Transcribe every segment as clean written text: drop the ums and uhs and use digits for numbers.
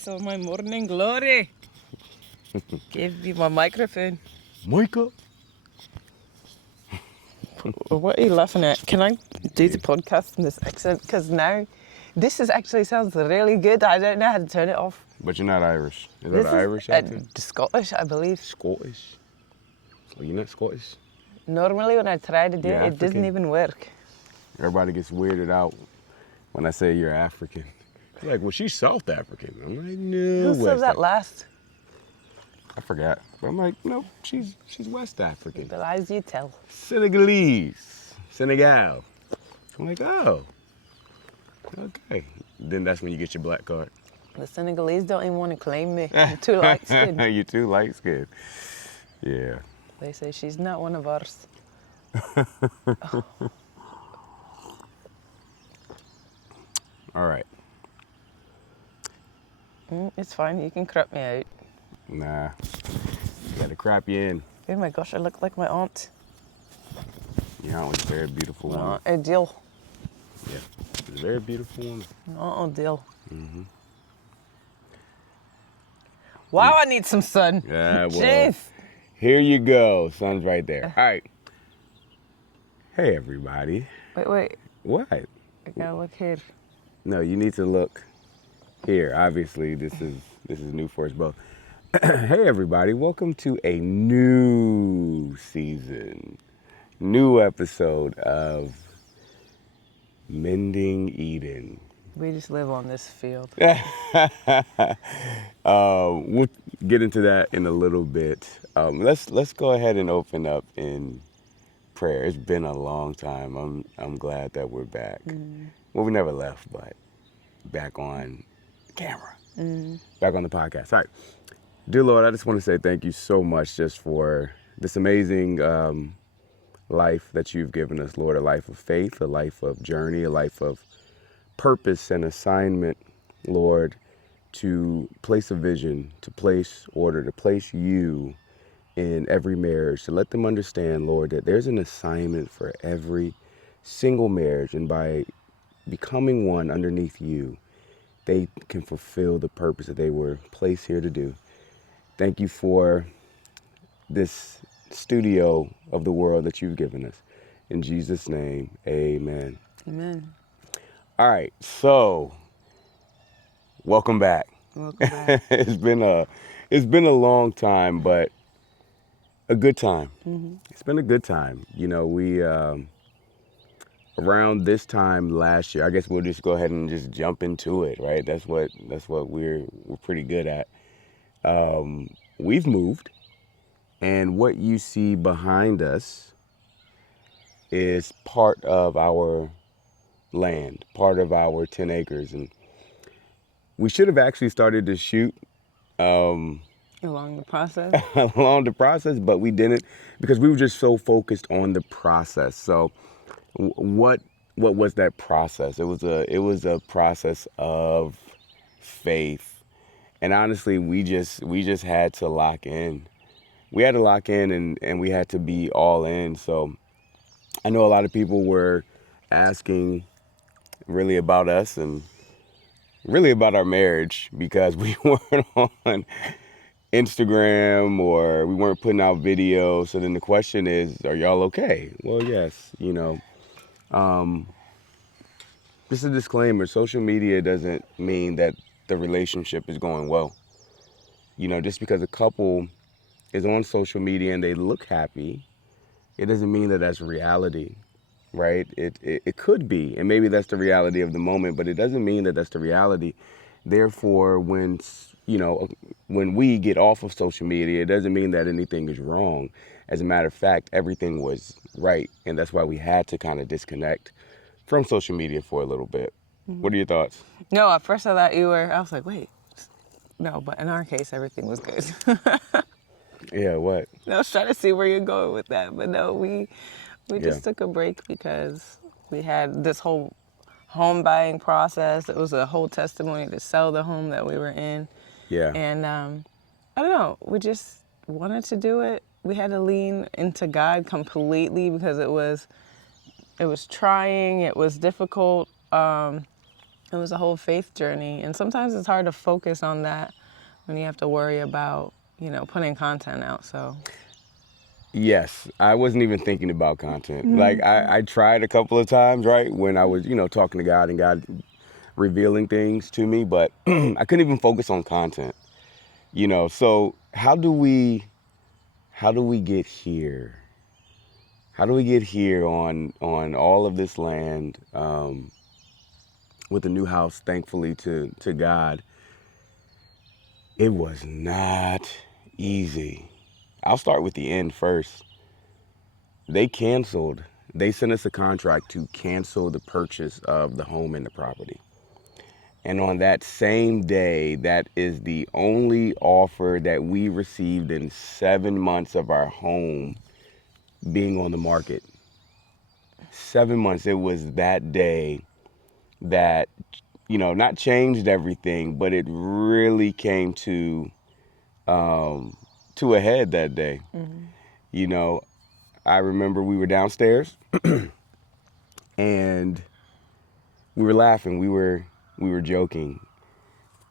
So my morning glory. Give me my microphone. Micah. What are you laughing at? Can I do the podcast in this accent? Because now this actually sounds really good. I don't know how to turn it off. But you're not Irish. Is This that an Irish accent? Scottish, I believe. Scottish. So you're not Scottish? Normally when I try to do You're it, it doesn't African. even work. Everybody gets weirded out when I say you're African. They're like, well, she's South African. I'm like, no. Who said that last? I forgot. But I'm like, no, she's West African. The lies you tell. Senegalese. Senegal. I'm like, oh. Okay. Then that's when you get your black card. The Senegalese don't even want to claim me. I'm too light skinned. You're too light skinned. Yeah. They say she's not one of ours. All right. It's fine. You can crop me out. Nah. Gotta crap you in. Oh my gosh, I look like my aunt. Your aunt was a very beautiful woman. Not ideal. Yeah. She's a very beautiful woman. Not ideal. Wow, I need some sun. Yeah, well. Jeez. Here you go. Sun's right there. All right. Hey, everybody. Wait. What? I gotta look here. No, you need to look here. Obviously, this is new for us both. Hey, everybody. Welcome to a new season, new episode of Mending Eden. We just live on this field. We'll get into that in a little bit. Let's go ahead and open up in prayer. It's been a long time. I'm glad that we're back. Well, we never left, but back on camera, back on the podcast. All right, dear Lord, I just want to say thank you so much just for this amazing life that you've given us, Lord. A life of faith, a life of journey, a life of purpose and assignment, Lord, to place a vision, to place order, to place you in every marriage, to let them understand, Lord, that there's an assignment for every single marriage, and by becoming one underneath you, they can fulfill the purpose that they were placed here to do. Thank you for this studio of the world that you've given us. In Jesus' name, amen. Amen. All right, so welcome back. Welcome back. It's been a long time, but a good time. It's been a good time. You know, we around this time last year, I guess we'll just go ahead and just jump into it, right? That's what we're pretty good at. We've moved, and what you see behind us is part of our land, part of our 10 acres, and we should have actually started to shoot Along the process? along the process, but we didn't because we were just so focused on the process. So what was that process? It was a process of faith, and honestly, we just had to lock in. We had to lock in, and we had to be all in. So I know a lot of people were asking really about us and really about our marriage because we weren't on Instagram or we weren't putting out videos. So then the question is, are y'all okay? Well, yes, you know. Just a disclaimer, social media doesn't mean that the relationship is going well. You know, just because a couple is on social media and they look happy, it doesn't mean that that's reality. Right? It could be, and maybe that's the reality of the moment, but it doesn't mean that that's the reality. Therefore, when we get off of social media, it doesn't mean that anything is wrong. As a matter of fact, everything was right, and that's why we had to kind of disconnect from social media for a little bit. What are your thoughts? No, at first I thought I was like, wait. No, but in our case, everything was good. Yeah, what? I was trying to see where you're going with that, but no, we just took a break because we had this whole home buying process. It was a whole testimony to sell the home that we were in. Yeah. And I don't know, we just wanted to do it. We had to lean into God completely because it was trying, it was difficult. it was a whole faith journey. And sometimes it's hard to focus on that when you have to worry about, putting content out. So Yes, I wasn't even thinking about content. Like I tried a couple of times, right, when I was, talking to God and God revealing things to me, but I couldn't even focus on content. So how do we get here? How do we get here on all of this land with a new house, thankfully to God? It was not easy. I'll start with the end first. They sent us a contract to cancel the purchase of the home and the property. And on that same day, that is the only offer that we received in 7 months of our home being on the market. 7 months. It was that day that, not changed everything, but it really came to a head that day. You know, I remember we were downstairs and we were laughing. We were joking.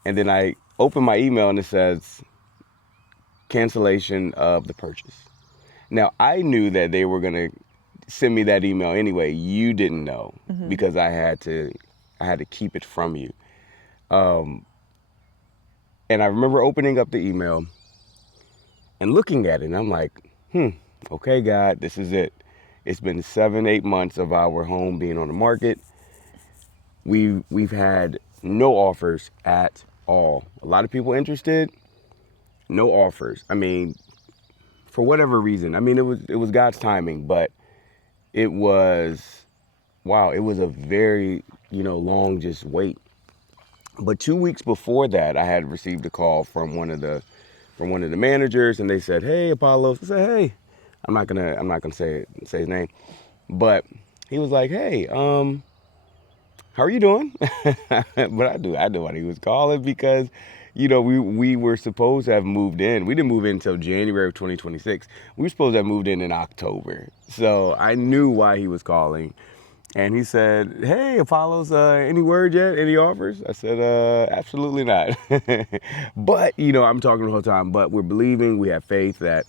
And then I opened my email and it says cancellation of the purchase. Now, I knew that they were going to send me that email anyway. You didn't know because I had to keep it from you. And I remember opening up the email and looking at it, and I'm like, okay, God, this is it. It's been 7-8 months of our home being on the market. We've had no offers at all. A lot of people interested, no offers. I mean, for whatever reason. I mean, it was God's timing, but it was it was a very, long just wait. But 2 weeks before that, I had received a call from one of the managers, and they said, "Hey, Apollos." I said, "Hey." I'm not gonna say his name, but he was like, "Hey, how are you doing?" But I knew what he was calling because, we were supposed to have moved in. We didn't move in until January of 2026. We were supposed to have moved in October. So I knew why he was calling. And he said, "Hey, Apollos, any word yet? Any offers?" I said, "Absolutely not." But, I'm talking the whole time, but we're believing, we have faith that,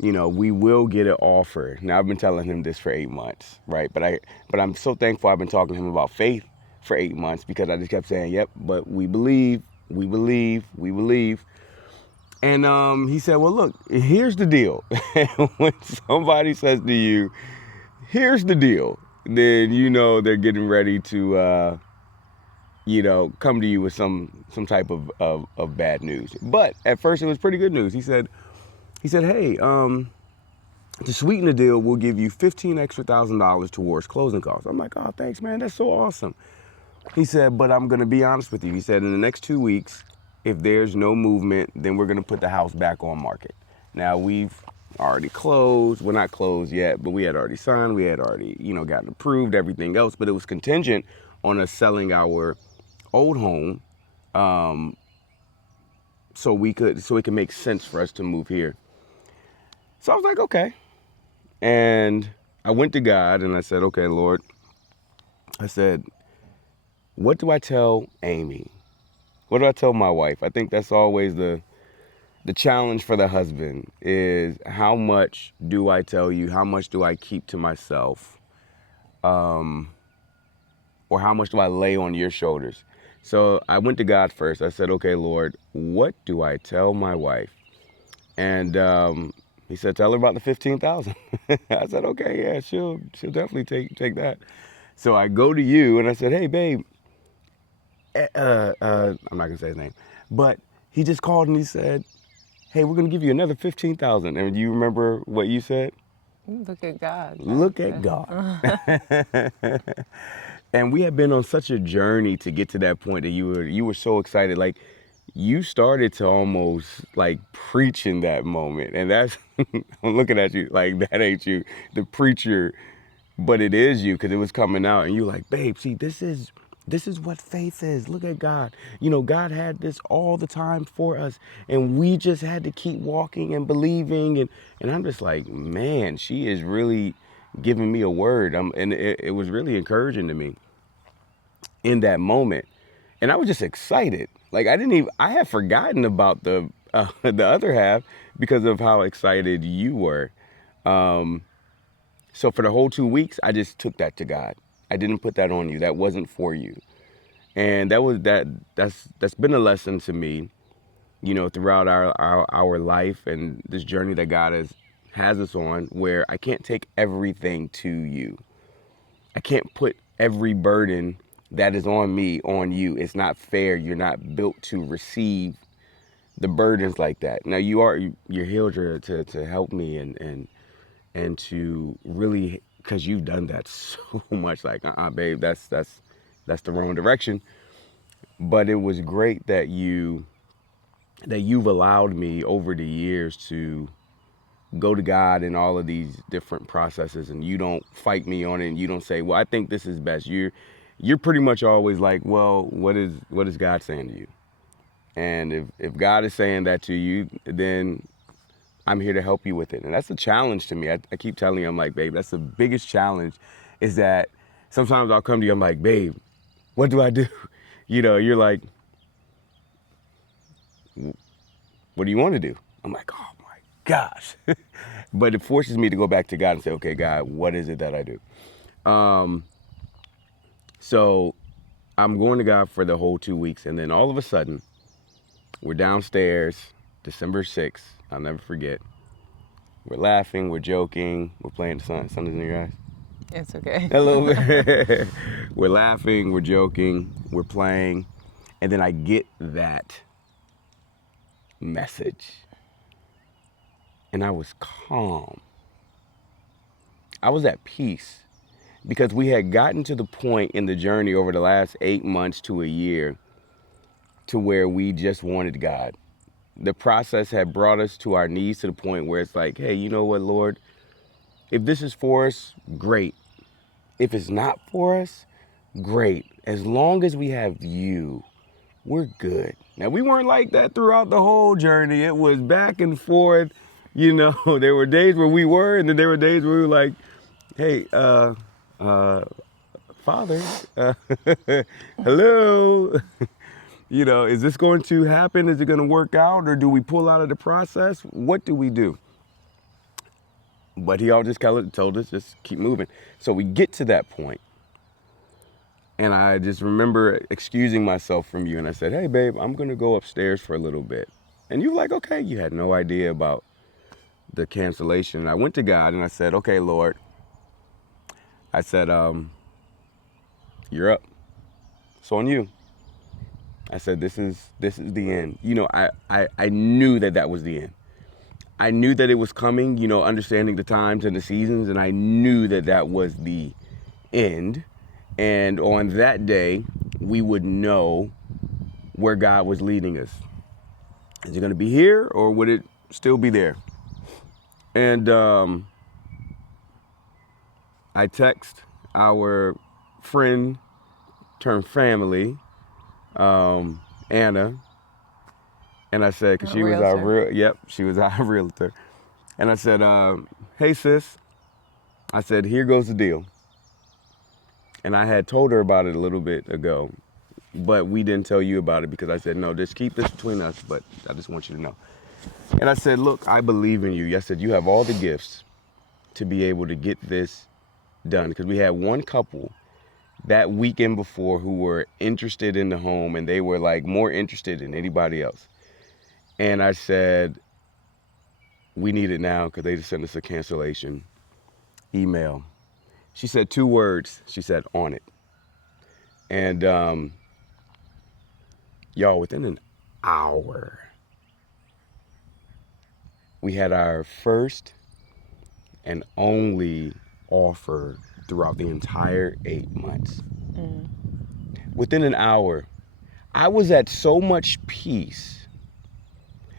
we will get an offer. Now, I've been telling him this for 8 months, right? But I'm so thankful I've been talking to him about faith for 8 months because I just kept saying, "Yep, but we believe, we believe, we believe." And he said, "Well, look, here's the deal." When somebody says to you, "Here's the deal," then they're getting ready to come to you with some type of bad news. But at first it was pretty good news. He said, "Hey, to sweeten the deal, we'll give you $15,000 extra towards closing costs." I'm like, "Oh, thanks, man. That's so awesome." He said, "But I'm gonna be honest with you." He said, "In the next 2 weeks, if there's no movement, then we're gonna put the house back on market." Now, we've already closed. We're not closed yet, but we had already signed. We had already, gotten approved, everything else. But it was contingent on us selling our old home, so it could make sense for us to move here. So I was like, okay. And I went to God and I said, "Okay, Lord," I said, "what do I tell Amy? What do I tell my wife?" I think that's always the challenge for the husband is, how much do I tell you? How much do I keep to myself? Or how much do I lay on your shoulders? So I went to God first. I said, "Okay, Lord, what do I tell my wife?" And he said, "Tell her about the 15,000." I said, "Okay, yeah, she'll definitely take that." So I go to you and I said, "Hey, babe, I'm not gonna say his name, but he just called and he said, 'Hey, we're gonna give you another 15,000." And do you remember what you said? look at God. Look at God. And we had been on such a journey to get to that point that you were so excited. Like, you started to almost like preach in that moment. And that's, I'm looking at you like that ain't you, the preacher, but it is you, because it was coming out and you like, "Babe, see, this is what faith is. Look at God. God had this all the time for us, and we just had to keep walking and believing." And I'm just like, man, she is really giving me a word. And it was really encouraging to me in that moment. And I was just excited. Like I had forgotten about the other half because of how excited you were. So for the whole 2 weeks, I just took that to God. I didn't put that on you. That wasn't for you. And that's been a lesson to me, throughout our life and this journey that God has us on, where I can't take everything to you. I can't put every burden that is on me on you. It's not fair. You're not built to receive the burdens like that. Now you're here to help me and to really, because you've done that so much. Like, babe, that's the wrong direction. But it was great that you've allowed me over the years to go to God in all of these different processes, and you don't fight me on it, and you don't say, well, I think this is best. You're pretty much always like, well, what is God saying to you? And if God is saying that to you, then I'm here to help you with it. And that's a challenge to me. I keep telling you, I'm like, babe, that's the biggest challenge, is that sometimes I'll come to you, I'm like, babe, what do I do? You're like, what do you want to do? I'm like, oh my gosh. But it forces me to go back to God and say, okay, God, what is it that I do? So I'm going to God for the whole 2 weeks. And then all of a sudden, we're downstairs, December 6th. I'll never forget. We're laughing, we're joking, we're playing. Sun is in your eyes? It's okay. A little bit. We're laughing, we're joking, we're playing. And then I get that message. And I was calm. I was at peace, because we had gotten to the point in the journey over the last 8 months to a year to where we just wanted God. The process had brought us to our knees to the point where it's like, hey, you know what, Lord? If this is for us, great. If it's not for us, great. As long as we have you, we're good. Now, we weren't like that throughout the whole journey. It was back and forth. There were days where we were, and then there were days where we were like, hey, Father, hello. Is this going to happen? Is it going to work out? Or do we pull out of the process? What do we do? But he always told us, just keep moving. So we get to that point. And I just remember excusing myself from you. And I said, hey, babe, I'm going to go upstairs for a little bit. And you were like, okay. You had no idea about the cancellation. And I went to God and I said, okay, Lord. I said, you're up. It's on you. I said, this is the end. I knew that was the end. I knew that it was coming, understanding the times and the seasons, and I knew that was the end. And on that day, we would know where God was leading us. Is it going to be here, or would it still be there? And I text our friend turned family, Anna, and I said, because she was she was our realtor. And I said, hey, sis. I said, here goes the deal. And I had told her about it a little bit ago, but we didn't tell you about it because I said, no, just keep this between us, but I just want you to know. And I said, look, I believe in you. I said, you have all the gifts to be able to get this done. Because we had one couple that weekend before who were interested in the home, and they were like more interested than anybody else. And I said, we need it now, because they just sent us a cancellation email. She said 2 words. She said, on it. And y'all, within an hour, we had our first and only offer throughout the entire 8 months. Within an hour, I was at so much peace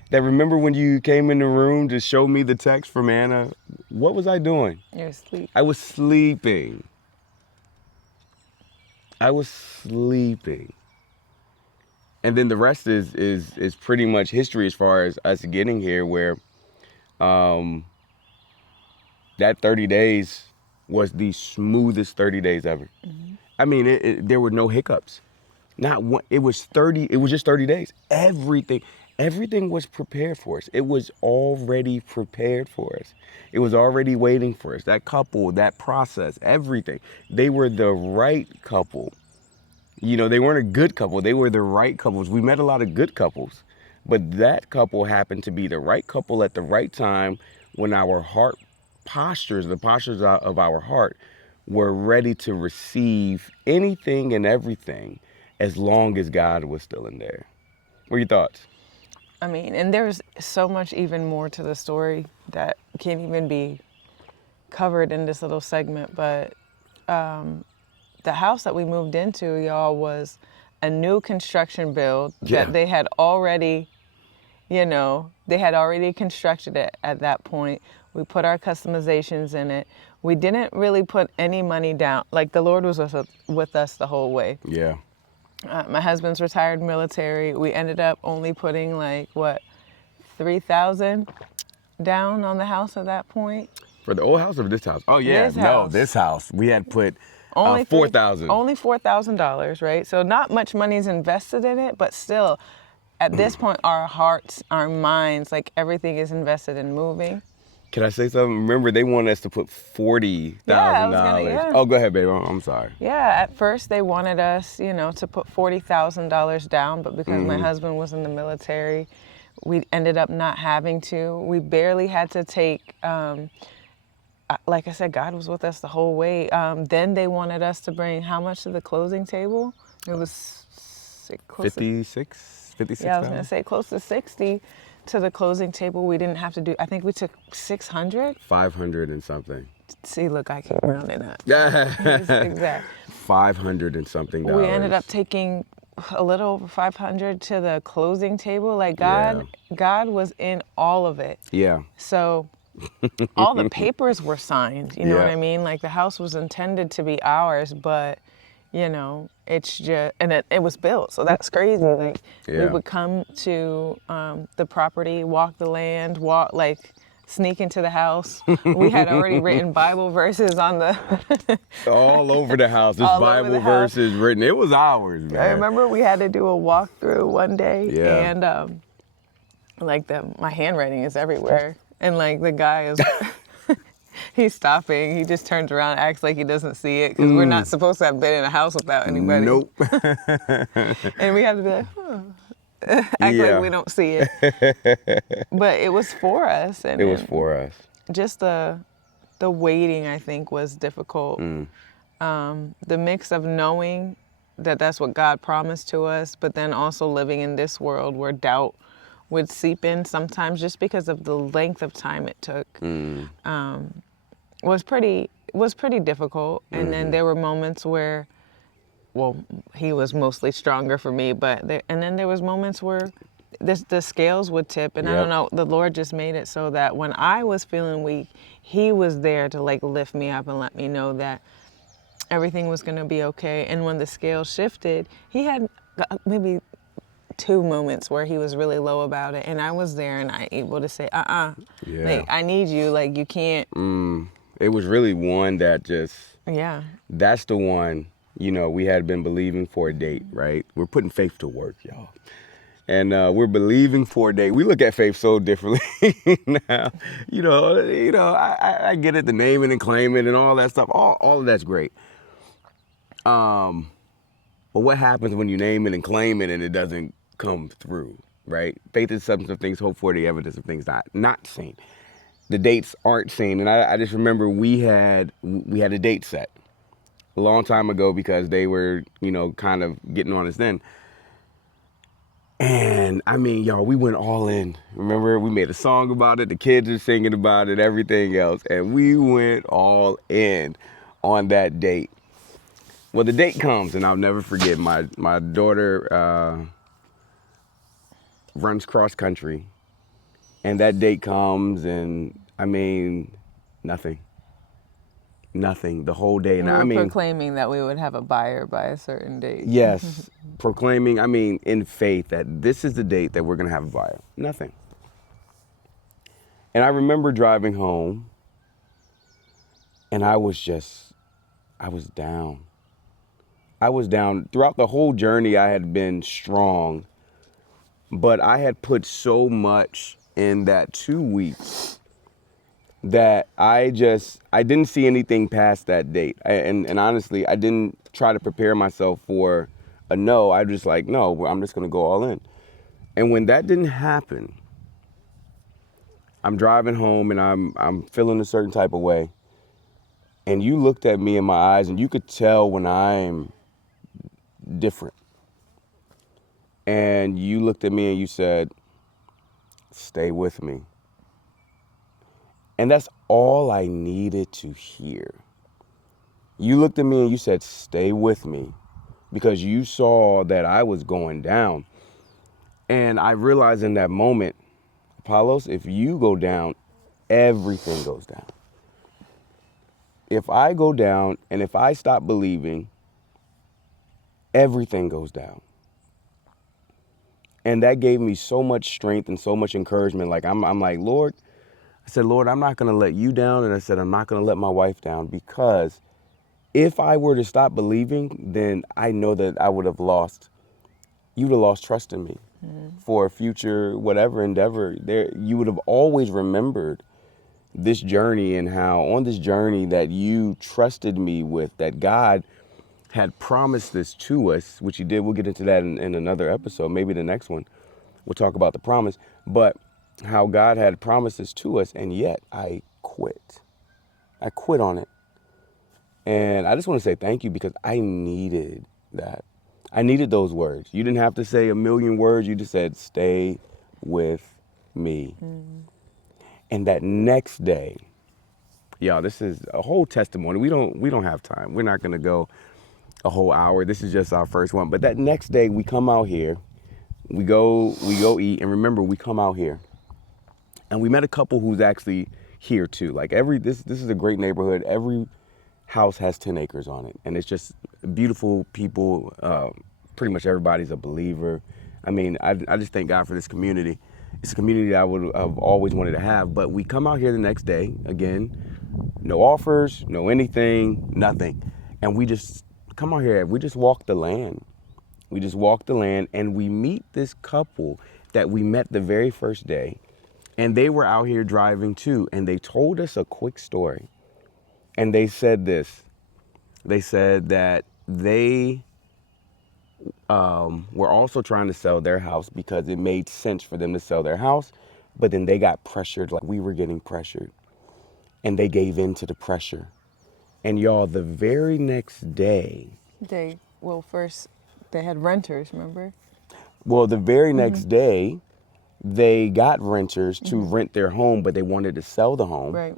that, remember when you came in the room to show me the text from Anna, what was I doing? You're asleep. I was sleeping. And then the rest is pretty much history as far as us getting here, where that 30 days was the smoothest 30 days ever. I mean, there were no hiccups. Not one. It was 30. It was just 30 days. Everything was prepared for us. It was already prepared for us. It was already waiting for us. That couple, that process, everything. They were the right couple. They weren't a good couple. They were the right couples. We met a lot of good couples, but that couple happened to be the right couple at the right time when our heart postures, the postures of our heart, were ready to receive anything and everything as long as God was still in there. What are your thoughts? I mean, and there's so much even more to the story that can't even be covered in this little segment, but the house that we moved into, y'all, was a new construction build that they had already, they had already constructed it at that point. We put our customizations in it. We didn't really put any money down. Like, the Lord was with us the whole way. Yeah. My husband's retired military. We ended up only putting $3,000 down on the house at that point. For the old house or this house? Oh yeah, this house. We had put only $4,000. Only $4,000, right? So not much money's invested in it, but still, at this point, our hearts, our minds, everything is invested in moving. Can I say something? Remember, they wanted us to put $40,000. Yeah. Oh, go ahead, baby. I'm sorry. Yeah, at first they wanted us, to put $40,000 down, but because my husband was in the military, we ended up not having to. We barely had to take, like I said, God was with us the whole way. Then they wanted us to bring how much to the closing table? It was 56. Yeah, I was going to say close to 60 to the closing table. We didn't have to do, I think we took 600. 500 and something. See, look, I keep rounding up. Yeah. Exact. 500 and something dollars. We ended up taking a little over 500 to the closing table. God was in all of it. Yeah. So all the papers were signed, you know what I mean? The house was intended to be ours, but it's just, and it was built, so that's crazy. We would come to the property, walk the land, sneak into the house. We had already written Bible verses on the all over the house. This Bible verses written. It was ours, man. I remember we had to do a walkthrough one day, and my handwriting is everywhere, and the guy is. He's stopping. He just turns around, acts like he doesn't see it, because we're not supposed to have been in a house without anybody. Nope. And we have to be like, act like we don't see it. But it was for us. And it was for us. Just the waiting, I think, was difficult. The mix of knowing that that's what God promised to us, but then also living in this world where doubt would seep in sometimes just because of the length of time it took. Was pretty difficult. And then there were moments where, he was mostly stronger for me, and then there was moments where the scales would tip, and I don't know, the Lord just made it so that when I was feeling weak, he was there to lift me up and let me know that everything was going to be okay. And when the scales shifted, he had maybe 2 moments where he was really low about it, and I was there and I able to say, I need you, you can't. It was really one that just, that's the one, we had been believing for a date, right? We're putting faith to work, y'all. And we're believing for a date. We look at faith so differently now. I get it, the naming and claiming and all that stuff. All of that's great. But what happens when you name it and claim it and it doesn't come through, right? Faith is substance of things hoped for, the evidence of things not seen. The dates aren't seen. And I just remember we had a date set a long time ago because they were, kind of getting on us then. And I mean, y'all, we went all in. Remember, we made a song about it. The kids are singing about it, everything else. And we went all in on that date. Well, the date comes, and I'll never forget. My daughter runs cross country. And that date comes, and I mean, nothing. The whole day. And we were proclaiming that we would have a buyer by a certain date. Yes, proclaiming, in faith that this is the date that we're going to have a buyer. Nothing. And I remember driving home, and I was down. I was down. Throughout the whole journey, I had been strong, but I had put so much in that 2 weeks that I didn't see anything past that date. And honestly, I didn't try to prepare myself for a no. I just like, no, I'm just going to go all in. And when that didn't happen, I'm driving home and I'm feeling a certain type of way. And you looked at me in my eyes and you could tell when I'm different. And you looked at me and you said, stay with me. And that's all I needed to hear. You looked at me and you said, stay with me, because you saw that I was going down. And I realized in that moment, Apollos, if you go down, everything goes down. If I go down and if I stop believing, everything goes down. And that gave me so much strength and so much encouragement. Like, I'm like, Lord, I said, Lord, I'm not going to let you down. And I said, I'm not going to let my wife down, because if I were to stop believing, then I know that I would have lost, you would have lost trust in me for a future, whatever endeavor. You would have always remembered this journey, and how on this journey that you trusted me with, that God had promised this to us, which he did. We'll get into that in another episode, maybe the next one. We'll talk about the promise, but how God had promised this to us, and yet I quit. I quit on it. And I just want to say thank you, because I needed that. I needed those words. You didn't have to say a million words. You just said, stay with me. And that next day, y'all, this is a whole testimony. We don't have time. We're not going to go a whole hour. This is just our first one. But that next day we come out here, we go eat. And remember, we come out here and we met a couple who's actually here too. Like this is a great neighborhood. Every house has 10 acres on it. And it's just beautiful people. Pretty much everybody's a believer. I mean, I just thank God for this community. It's a community that I would have always wanted to have. But we come out here the next day, again, no offers, no anything, nothing. And we just come out here, we just walk the land. We just walk the land, and we meet this couple that we met the very first day. And they were out here driving too. And they told us a quick story. And they said this. They said that they were also trying to sell their house because it made sense for them to sell their house. But then they got pressured, like we were getting pressured. And they gave in to the pressure. And y'all, the very next day. First, they had renters, remember? Well, the very next day, they got renters to rent their home, but they wanted to sell the home. Right.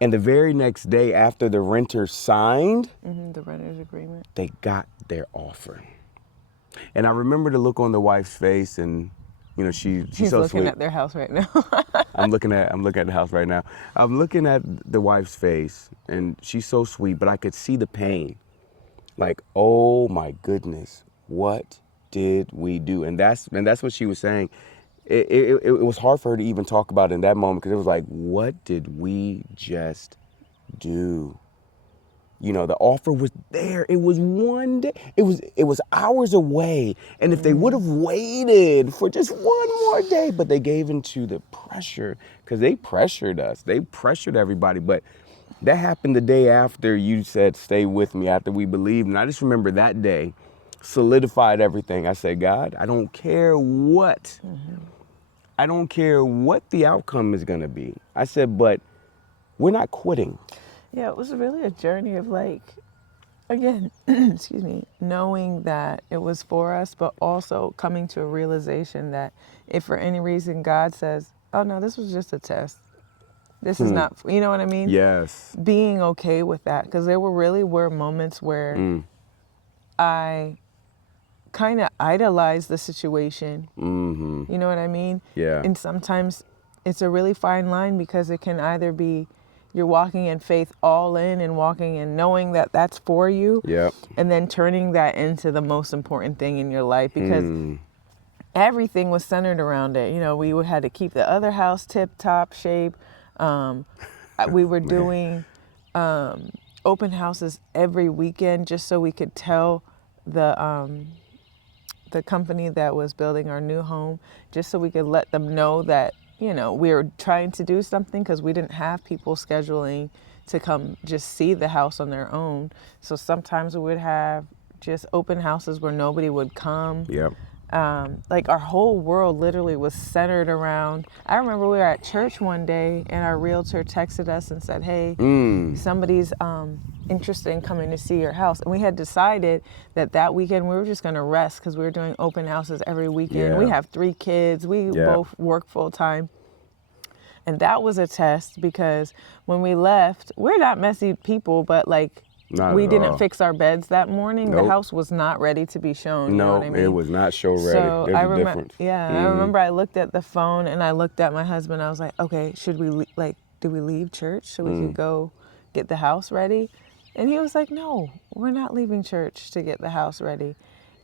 And the very next day after the renters signed, the renter's agreement, they got their offer. And I remember the look on the wife's face, and you know, she's so sweet. He's looking at their house right now. I'm looking at the house right now. I'm looking at the wife's face, and she's so sweet, but I could see the pain. Like, oh my goodness, what did we do? And that's what she was saying. It was hard for her to even talk about it in that moment, because it was like, what did we just do? You know, the offer was there. It was one day. It was hours away. And if they would have waited for just one more day, but they gave into the pressure, because they pressured us. They pressured everybody. But that happened the day after you said, stay with me, after we believed. And I just remember that day solidified everything. I said, God, I don't care what. I don't care what the outcome is going to be. I said, but we're not quitting. Yeah, it was really a journey of, like, again, excuse me, knowing that it was for us, but also coming to a realization that if for any reason God says, oh no, this was just a test. This is not, you know what I mean? Yes. Being okay with that, because there were moments where I kind of idolized the situation. You know what I mean? Yeah. And sometimes it's a really fine line, because it can either be you're walking in faith all in and walking and knowing that that's for you. Yep. And then turning that into the most important thing in your life, because everything was centered around it. You know, we had to keep the other house tip-top shape. We were doing open houses every weekend just so we could tell the company that was building our new home, just so we could let them know that, we were trying to do something, because we didn't have people scheduling to come just see the house on their own. So sometimes we would have just open houses where nobody would come. Yep. Like our whole world literally was centered around. I remember we were at church one day and our realtor texted us and said, hey, somebody's interested in coming to see your house. And we had decided that weekend we were just going to rest, because we were doing open houses every weekend. Yeah. We have 3 kids. We both work full time. And that was a test, because when we left, we're not messy people, but like, we didn't fix our beds that morning. Nope. The house was not ready to be shown. You know what I mean? It was not show ready. So There's a difference. Yeah, I remember I looked at the phone and I looked at my husband. I was like, okay, should we do we leave church so we could go get the house ready? And he was like, no, we're not leaving church to get the house ready.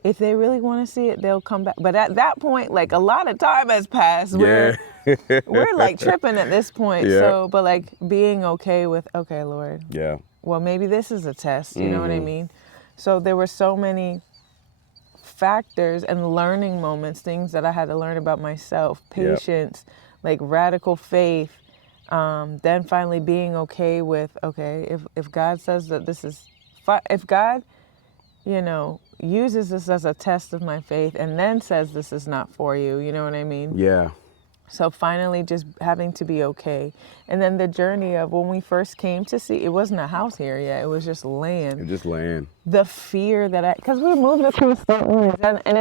If they really want to see it, they'll come back. But at that point, like, a lot of time has passed. We're like tripping at this point. Yeah. So, but like being okay with, okay, Lord. Yeah. Well, maybe this is a test. You know what I mean? So there were so many factors and learning moments, things that I had to learn about myself, patience, like radical faith. Then finally being okay with, okay, if God says that this is, if God, uses this as a test of my faith and then says this is not for you, you know what I mean? Yeah. So finally just having to be okay. And then the journey of when we first came to see, it wasn't a house here yet, it was just land. It's just land. The fear that because we moved across state lines, and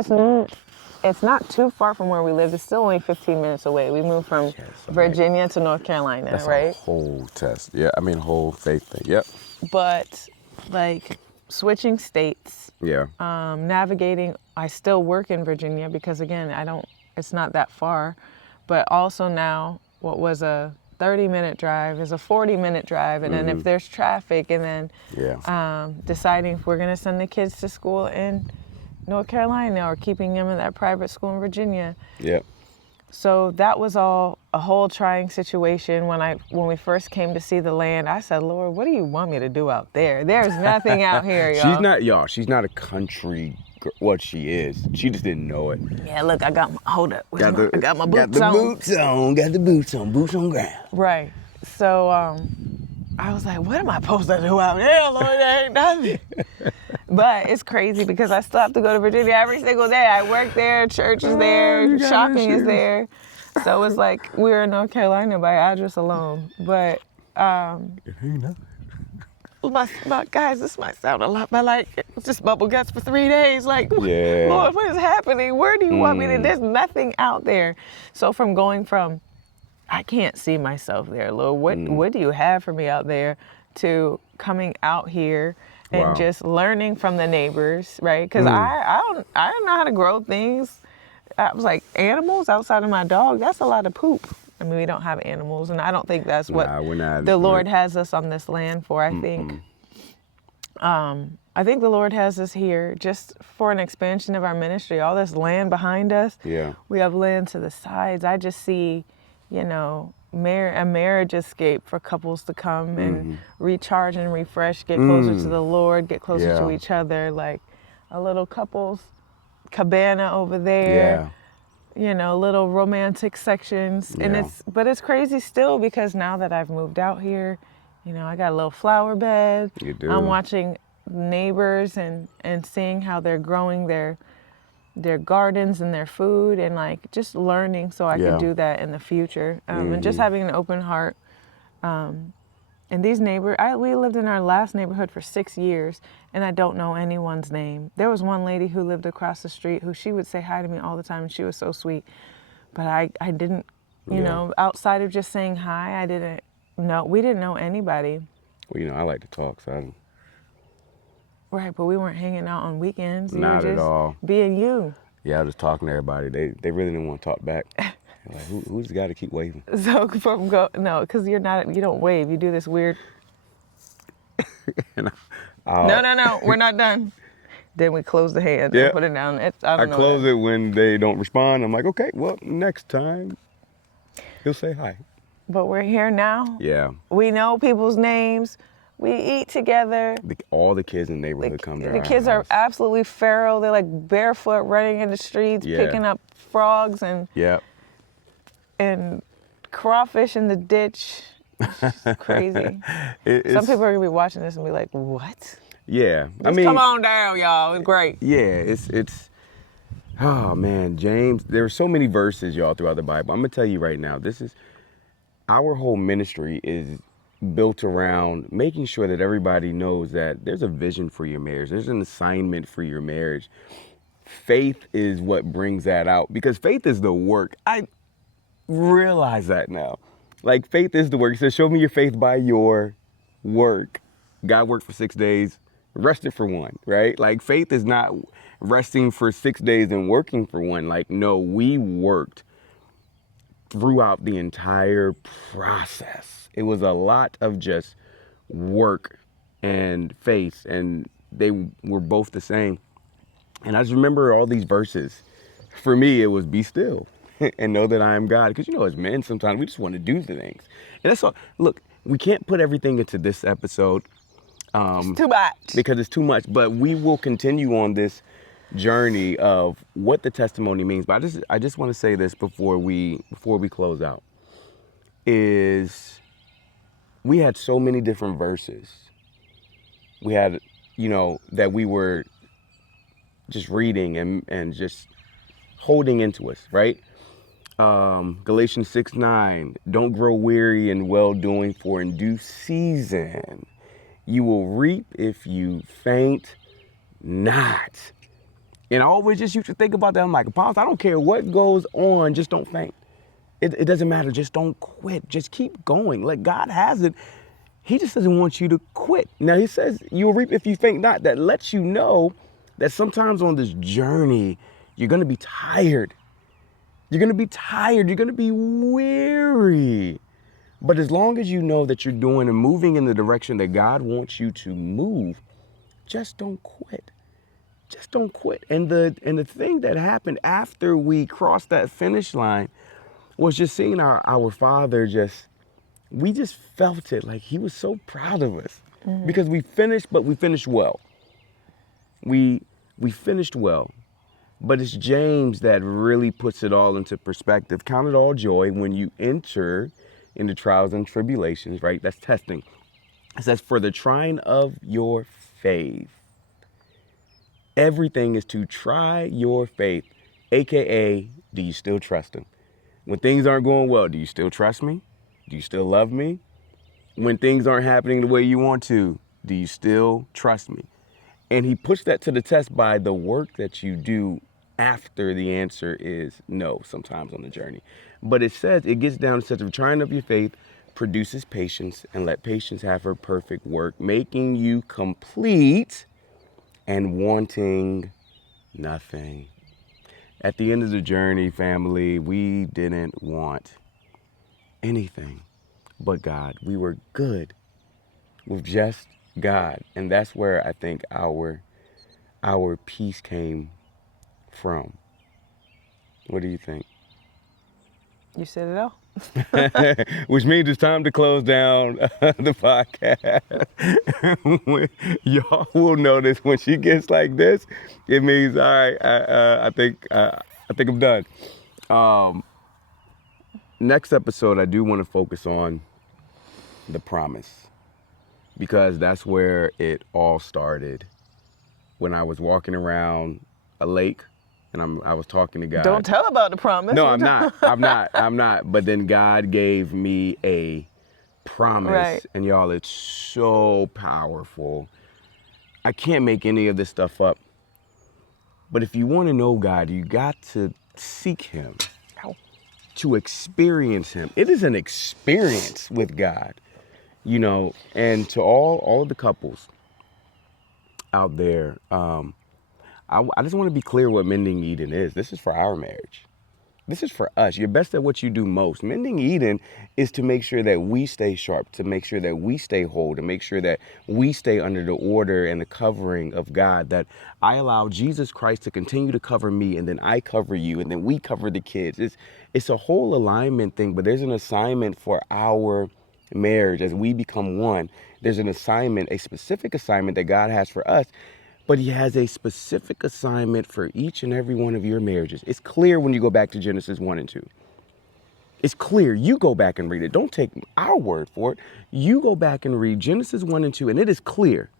it's not too far from where we live. It's still only 15 minutes away. We moved from Virginia to North Carolina, That's right? a whole test. Yeah, I mean, whole faith thing. Yep. But like switching states, Yeah. navigating, I still work in Virginia because again, it's not that far, but also now what was a 30-minute drive is a 40-minute drive. And then if there's traffic, and then deciding if we're going to send the kids to school in North Carolina or keeping them in that private school in Virginia. Yep. So that was all a whole trying situation. When we first came to see the land, I said, Lord, what do you want me to do out there? There's nothing out here, y'all. She's not a country girl. What she is. She just didn't know it. Yeah, look, I got my boots on. Got the boots on. Boots on ground. Right. So I was like, what am I supposed to do out there, Lord? There ain't nothing. But it's crazy because I still have to go to Virginia every single day. I work there, church is there, shopping is there. So it's like we're in North Carolina by address alone. But guys, this might sound a lot, but like it's just bubble guts for 3 days. Like, Lord, what is happening? Where do you want me to? There's nothing out there. So from going from I can't see myself there, Lord, what do you have for me out there, to coming out here and just learning from the neighbors, right? Because I don't know how to grow things. I was like, animals outside of my dog, that's a lot of poop. I mean, we don't have animals, and I don't think that's what the Lord has us on this land for. I think the Lord has us here just for an expansion of our ministry. All this land behind us, we have land to the sides. I just see, a marriage escape for couples to come and recharge and refresh, get closer to the Lord, get closer to each other, like a little couples cabana over there, little romantic sections. And it's crazy still, because now that I've moved out here, I got a little flower bed. You do. I'm watching neighbors and seeing how they're growing their gardens and their food, and like just learning so I can do that in the future, and just having an open heart. And these neighbors, we lived in our last neighborhood for 6 years, and I don't know anyone's name. There was one lady who lived across the street who she would say hi to me all the time, and she was so sweet. But I didn't, outside of just saying hi, we didn't know anybody. Well, I like to talk, so I don't. Right, but we weren't hanging out on weekends. Not at all. Being you. Yeah, I was just talking to everybody. They really didn't want to talk back. Like, who's the guy to keep waving? So because you don't wave. You do this weird. No, we're not done. Then we close the hand and put it down. I close it when they don't respond. I'm like, okay, well, next time he'll say hi. But we're here now. Yeah. We know people's names. We eat together. All the kids in the neighborhood come to our The kids are house. absolutely feral. They're like barefoot running in the streets, Yeah. picking up frogs and Yep. crawfish in the ditch. It's just crazy. Some people are gonna be watching this and be like, "What?" Yeah. Just come on down, y'all. It's great. Yeah, it's oh man, James, there are so many verses, y'all, throughout the Bible. I'm gonna tell you right now, this is our whole ministry is built around making sure that everybody knows that there's a vision for your marriage. There's an assignment for your marriage. Faith is what brings that out, because faith is the work. I realize that now. Like, faith is the work. It says, show me your faith by your work. God worked for 6 days, rested for one, right? Like, faith is not resting for 6 days and working for one. Like, no, we worked throughout the entire process. It was a lot of just work and faith, and they were both the same. And I just remember all these verses. For me, it was be still and know that I am God. Because, you know, as men, sometimes we just want to do the things. And that's all. Look, we can't put everything into this episode. It's too much. Because it's too much. But we will continue on this journey of what the testimony means. But I just want to say this before we close out. Is we had so many different verses. We had, you know, that we were just reading and just holding into us, right? Galatians 6:9, don't grow weary in well-doing, for in due season you will reap if you faint not. And I always just used to think about that. I'm like, Pops, I don't care what goes on, just don't faint. It doesn't matter, just don't quit. Just keep going. Like, God has it. He just doesn't want you to quit. Now, he says you'll reap if you faint not. That lets you know that sometimes on this journey, you're going to be tired. You're going to be tired. You're going to be weary. But as long as you know that you're doing and moving in the direction that God wants you to move, just don't quit. Just don't quit. And the thing that happened after we crossed that finish line was just seeing our Father we just felt it. Like, he was so proud of us. Mm-hmm. Because we finished, but we finished well. We finished well. But it's James that really puts it all into perspective. Count it all joy when you enter into trials and tribulations, right? That's testing. It says, for the trying of your faith. Everything is to try your faith, AKA, do you still trust him? When things aren't going well, do you still trust me? Do you still love me? When things aren't happening the way you want to, do you still trust me? And he puts that to the test by the work that you do after the answer is no, sometimes on the journey. But it says, it gets down to such a trying of your faith produces patience, and let patience have her perfect work, making you complete and wanting nothing. At the end of the journey, family, we didn't want anything but God. We were good with just God. And that's where I think our peace came from. What do you think? You said it all. Which means it's time to close down the podcast. Y'all will notice when she gets like this, it means, all right, I think I'm done. Next episode, I do want to focus on the promise, because that's where it all started. When I was walking around a lake and I was talking to God. Don't tell about the promise. No, I'm not. But then God gave me a promise. Right. And y'all, it's so powerful. I can't make any of this stuff up. But if you want to know God, you got to seek him. To experience him. It is an experience with God, you know. And to all of the couples out there, I just want to be clear what Mending Eden is. This is for our marriage. This is for us. You're best at what you do most. Mending Eden is to make sure that we stay sharp, to make sure that we stay whole, to make sure that we stay under the order and the covering of God, that I allow Jesus Christ to continue to cover me, and then I cover you, and then we cover the kids. It's a whole alignment thing, but there's an assignment for our marriage as we become one, There's an assignment, a specific assignment that God has for us, but he has a specific assignment for each and every one of your marriages. It's clear when you go back to Genesis 1 and 2. It's clear. You go back and read it. Don't take our word for it. You go back and read Genesis 1 and 2, and it is clear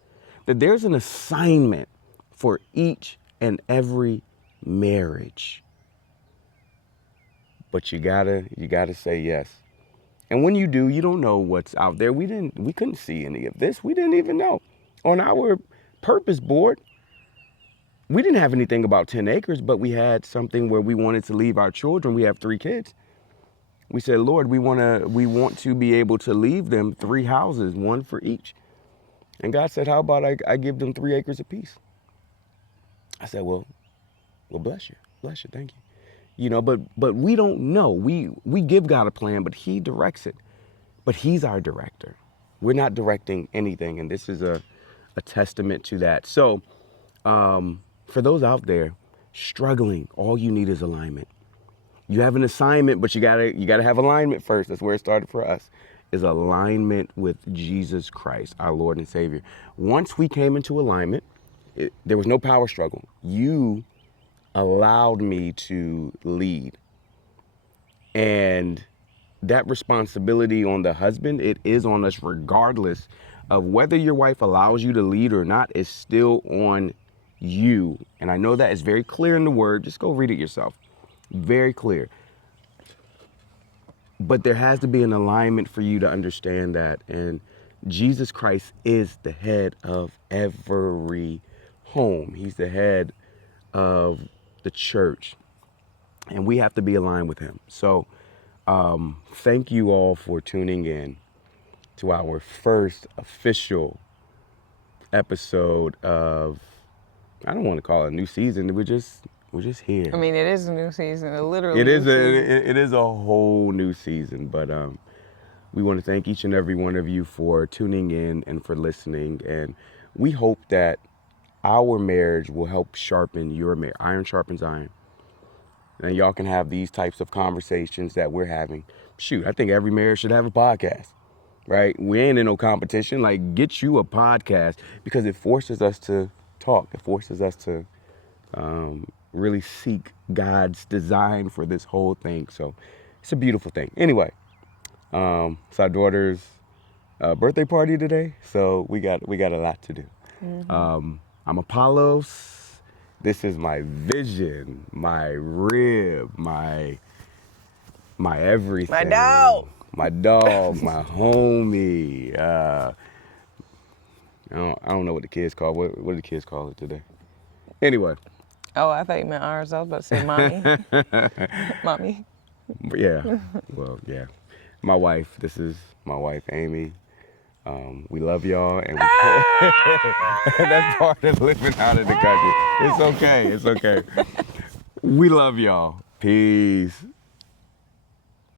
that there's an assignment for each and every marriage. But you gotta say yes. And when you do, you don't know what's out there. We couldn't see any of this. We didn't even know. On our purpose board, we didn't have anything about 10 acres, but we had something where we wanted to leave our children. We have 3 kids. We said, Lord, we want to be able to leave them 3 houses, 1 for each. And God said, how about I give them 3 acres apiece? I said, well, bless you, thank you. You know, but we don't know. We give God a plan, but he directs it. But he's our director. We're not directing anything, and this is a testament to that. So for those out there struggling, all you need is alignment. You have an assignment, but you gotta have alignment first. That's where it started for us, is alignment with Jesus Christ, our Lord and Savior. Once we came into alignment, there was no power struggle. You allowed me to lead. And that responsibility on the husband, it is on us regardless of whether your wife allows you to lead or not, is still on you. And I know that is very clear in the word. Just go read it yourself. Very clear. But there has to be an alignment for you to understand that. And Jesus Christ is the head of every home. He's the head of the church. And we have to be aligned with him. So thank you all for tuning in to our first official episode of, I don't want to call it a new season. We're just here. I mean, it is a new season. Literally, it is a whole new season. But we want to thank each and every one of you for tuning in and for listening. And we hope that our marriage will help sharpen your marriage. Iron sharpens iron. And y'all can have these types of conversations that we're having. Shoot, I think every marriage should have a podcast, right? We ain't in no competition. Like, get you a podcast, because it forces us to talk. It forces us to really seek God's design for this whole thing. So it's a beautiful thing. Anyway, it's our daughter's birthday party today, so we got a lot to do. Mm-hmm. I'm Apollos. This is my vision, my rib, my everything. My dog. My dog, my homie. I don't know what the kids call. What do the kids call it today? Anyway. Oh, I thought you meant ours. I was about to say mommy. Mommy. Yeah. Well, yeah. My wife. This is my wife, Amy. We love y'all, and that's part of living out in the country. It's okay. We love y'all. Peace.